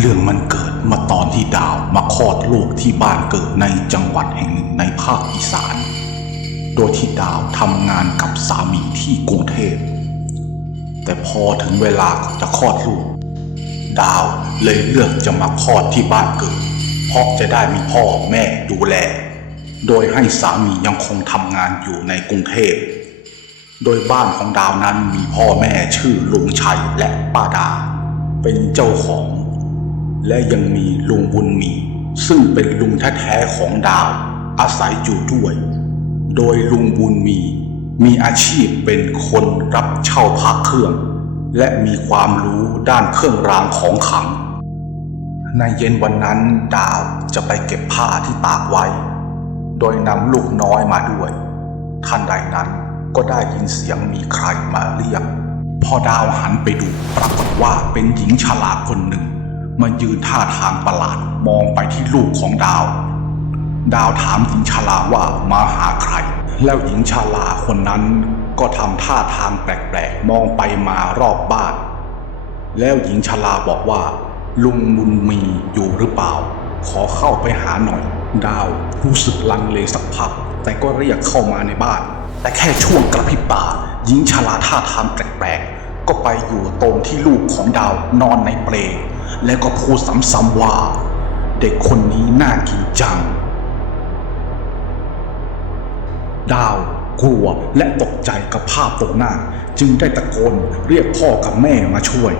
เรื่องมันเกิดมาตอนที่ดาวมาคลอดลูกที่บ้านเกิดในจังหวัดแห่งหนึ่งในภาคอีสาน โดยที่ดาวทำงานกับสามีที่กรุงเทพ แต่พอถึงเวลาจะคลอดลูก ดาวเลยเลือกจะมาคลอดที่บ้านเกิด เพราะจะได้มีพ่อแม่ดูแล โดยให้สามียังคงทำงานอยู่ในกรุงเทพ โดยบ้านของดาวนั้นมีพ่อแม่ชื่อลุงชัยและป้าดา เป็นเจ้าของ และยังมีลุงบุญมี ซึ่งเป็นลุงแท้ๆของดาวอาศัยอยู่ด้วย โดยลุงบุญมี มีอาชีพเป็นคนรับเช่าพักเครื่อง และมีความรู้ด้านเครื่องรางของขลัง ในเย็นวันนั้นดาวจะไปเก็บผ้าที่ตากไว้ โดยนำลูกน้อยมาด้วย ท่านใดนั้นก็ได้ยินเสียงมีใครมาเรียก พอดาวหันไปดูปรากฏว่าเป็นหญิงฉลาดคนหนึ่ง มายืนท่าทางประหลาดมองไปที่ลูกของดาว ดาวถามหญิงชราว่ามาหาใคร แล้วหญิงชราคนนั้นก็ทำท่าทางแปลกๆ มองไปมารอบบ้าน แล้วหญิงชราบอกว่า ลุงบุญมีอยู่หรือเปล่า ขอเข้าไปหาหน่อย ดาวรู้สึกลังเลสักพัก แต่ก็เรียกเข้ามาในบ้าน แต่แค่ช่วงกระพริบตาหญิงชราท่าทางแปลกๆ ก็ไปอยู่ตรงที่ลูกของดาวนอนในเปล แล้วก็พูดซ้ำๆว่า เด็กคนนี้น่ากินจัง ดาวกลัวและตกใจกับภาพตรงหน้า จึงได้ตะโกนเรียกพ่อกับแม่มาช่วย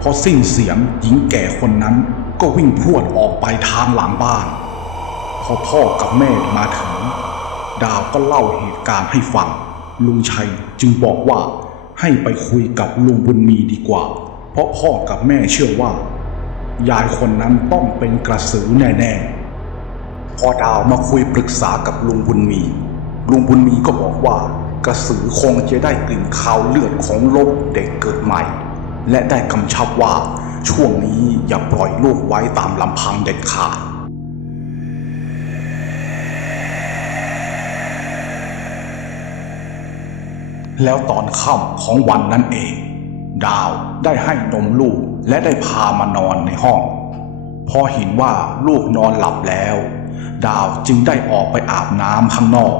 พอสิ้นเสียงหญิงแก่คนนั้นก็วิ่งพรวดออกไปทางหลังบ้าน พอพ่อกับแม่มาถึง ดาวก็เล่าเหตุการณ์ให้ฟัง ลุงชัยจึงบอกว่าให้ไปคุยกับลุงบุญมีดีกว่า เพราะพ่อกับแม่เชื่อว่า ยายคนนั้นต้องเป็นกระสือแน่ๆ พอดาวมาคุยปรึกษากับลุงบุญมี ลุงบุญมีก็บอกว่ากระสือคงจะได้กลิ่นคาวเลือดของโลกเด็กเกิดใหม่ และได้กำชับว่าช่วงนี้อย่าปล่อยลูกไว้ตามลำพังเด็ดขาดแล้วตอนค่ำของวันนั้นเอง ดาวได้ให้นมลูกและได้พามานอนในห้อง พอเห็นว่าลูกนอนหลับแล้ว ดาวจึงได้ออกไปอาบน้ำข้างนอก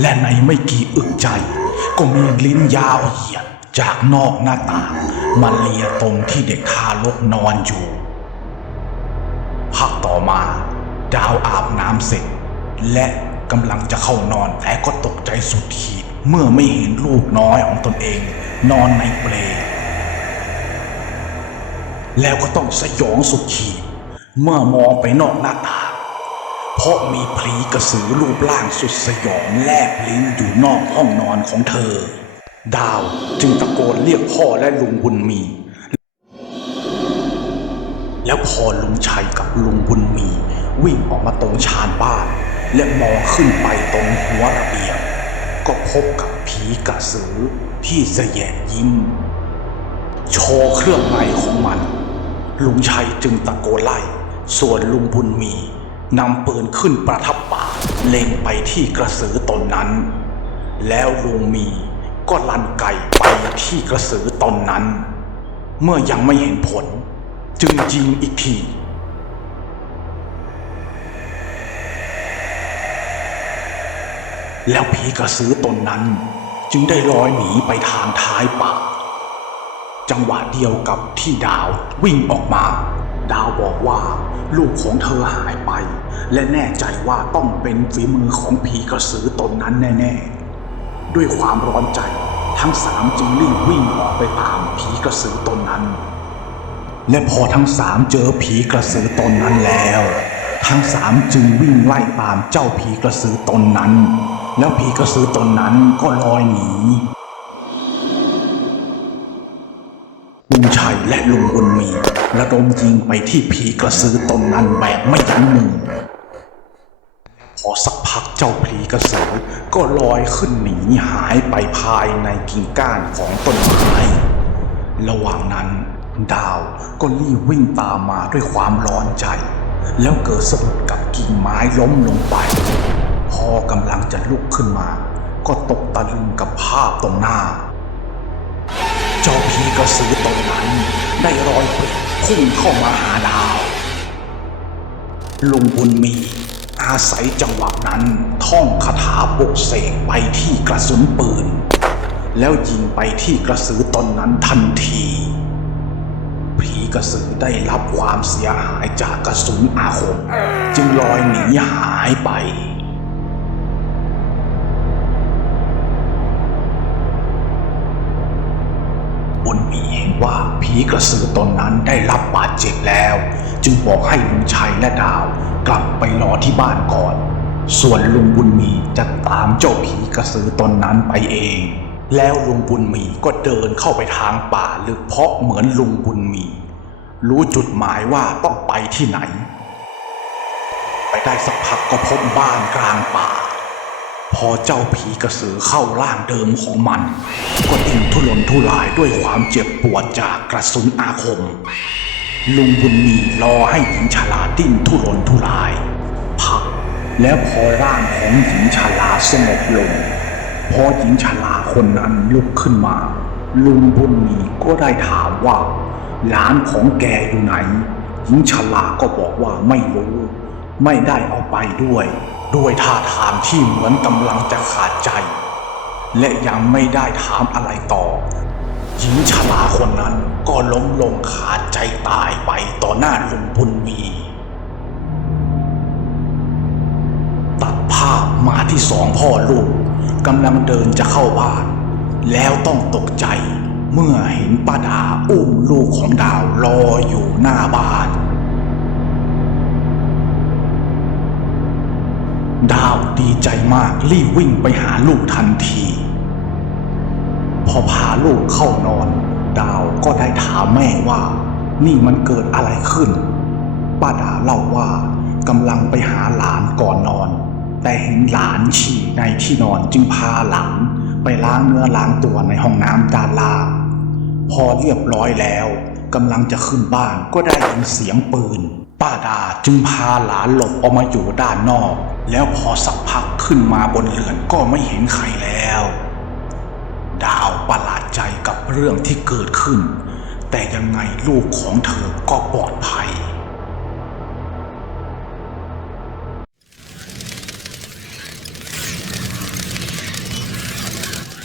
และในไม่กี่อึดใจ ก็มีลิ้นยาวเหยียดจากนอกหน้าต่างมาเลียตรงที่เด็กทารกนอนอยู่พักต่อมา ดาวอาบน้ำเสร็จ และ กำลังจะเข้านอนแต่ก็ตกใจสุดขีด เมื่อไม่เห็นลูกน้อยของตนเอง นอนในเปล แล้วก็ต้องสยองสุดขีด เมื่อมองไปนอกหน้าต่างเพราะมีผีกระสือรูปร่างสุดสยองแลบลิ้นอยู่นอกห้องนอนของเธอ ดาวจึงตะโกนเรียกพ่อและลุงบุญมี แล้วพอลุงชัยกับลุงบุญมี วิ่งออกมาตรงชานบ้าน และมองขึ้นไปตรงหัวระเบียง ก็พบกับผีกระสือที่เสยะยิ้ม โชว์เครื่องในของมัน ลุงชัยจึงตะโกนไล่ ส่วนลุงบุญมีนำปืนขึ้นประทับปากเล็งไปที่กระสือตนนั้น แล้วลุงมีก็ลั่นไกไปที่กระสือตนนั้น เมื่อยังไม่เห็นผล จึงยิงอีกที แล้วผีกระสือตนนั้น จึงได้ลอยหนีไปทางท้ายป่า จังหวะเดียวกับที่ดาววิ่งออกมา ดาวบอกว่าลูกของเธอหายไป และแน่ใจว่าต้องเป็นฝีมือของผีกระสือตนนั้นแน่ๆ ด้วยความร้อนใจทั้งสามจึงรีบวิ่งออกไปตามผีกระสือตนนั้น และพอทั้งสามเจอผีกระสือตนนั้นแล้ว ทั้งสามจึงวิ่งไล่ตามเจ้าผีกระสือตนนั้น แล้วผีกระสือตนนั้นก็ลอยหนีลุงชัยและลุงบุญมีระดมยิงไปที่ผีกระสือตนนั้นแบบไม่ยั้งมือพอสักพักเจ้าผีกระสือก็ลอยขึ้นหนีหายไปภายในกิ่งก้านของต้นไม้ระหว่างนั้นดาวก็รีบวิ่งตามมาด้วยความร้อนใจ แล้วเกิดสะดุดกับกิ่งไม้ล้มลงไป พอกำลังจะลุกขึ้นมา ก็ตกตะลึงกับภาพตรงหน้า เจ้าผีกระสือตนนั้น ได้รอยเปรีพุ่งเข้ามาหาดาว ลุงบุญมีอาศัยจังหวะนั้นท่องคาถาปลุกเสกไปที่กระสุนปืน แล้วยิงไปที่กระสือตนนั้นทันที กระสือได้รับความเสียหายจากกระสุนอาคม จึงลอยหนีหายไปบุญมีเห็นว่าผีกระสือตนนั้นได้รับบาดเจ็บแล้ว จึงบอกให้ลุงชัยและดาว กลับไปรอที่บ้านก่อน ส่วนลุงบุญมีจะตามเจ้าผีกระสือตนนั้นไปเองแล้วลุงบุญมีก็เดินเข้าไปทางป่าลึกเพราะเหมือนลุงบุญมี รู้จุดหมายว่าต้องไปที่ไหน ไปได้สักพักก็พบบ้านกลางป่า พอเจ้าผีกระสือเข้าร่างเดิมของมัน ก็ดิ้นทุรนทุรายด้วยความเจ็บปวดจากกระสุนอาคม ลุงบุญมีรอให้หญิงชราดิ้นทุรนทุราย พัก แล้วพอร่างของหญิงชราสงบลง พอหญิงชราคนนั้นลุกขึ้นมา ลุงบุญมีก็ได้ถามว่า หลานของแกอยู่ไหนหญิงชราก็บอกว่าไม่รู้ ไม่ได้เอาไปด้วย ด้วยท่าทางที่เหมือนกำลังจะขาดใจ และยังไม่ได้ถามอะไรต่อหญิงชราคนนั้นก็ล้มลงขาดใจตายไปต่อหน้าลุงบุญมีตัดภาพมาที่สองพ่อลูกกำลังเดินจะเข้าบ้าน แล้วต้องตกใจ เมื่อเห็นป้าดาอุ้มลูกของดาวรออยู่หน้าบ้าน ดาวดีใจมากรีบวิ่งไปหาลูกทันที พอพาลูกเข้านอน ดาวก็ได้ถามแม่ว่า นี่มันเกิดอะไรขึ้น ป้าดาเล่าว่ากำลังไปหาหลานก่อนนอน แต่เห็นหลานฉี่ในที่นอนจึงพาหลานไปล้างเนื้อล้างตัวในห้องน้ำด้านล่าง พอเรียบร้อยแล้วกำลังจะขึ้นบ้านก็ได้ยินเสียงปืน ป้าดาจึงพาหลานหลบออกมาอยู่ด้านนอก แล้วพอสักพักขึ้นมาบนเรือนก็ไม่เห็นใครแล้ว ดาวประหลาดใจกับเรื่องที่เกิดขึ้น แต่ยังไงลูกของเธอก็ปลอดภัย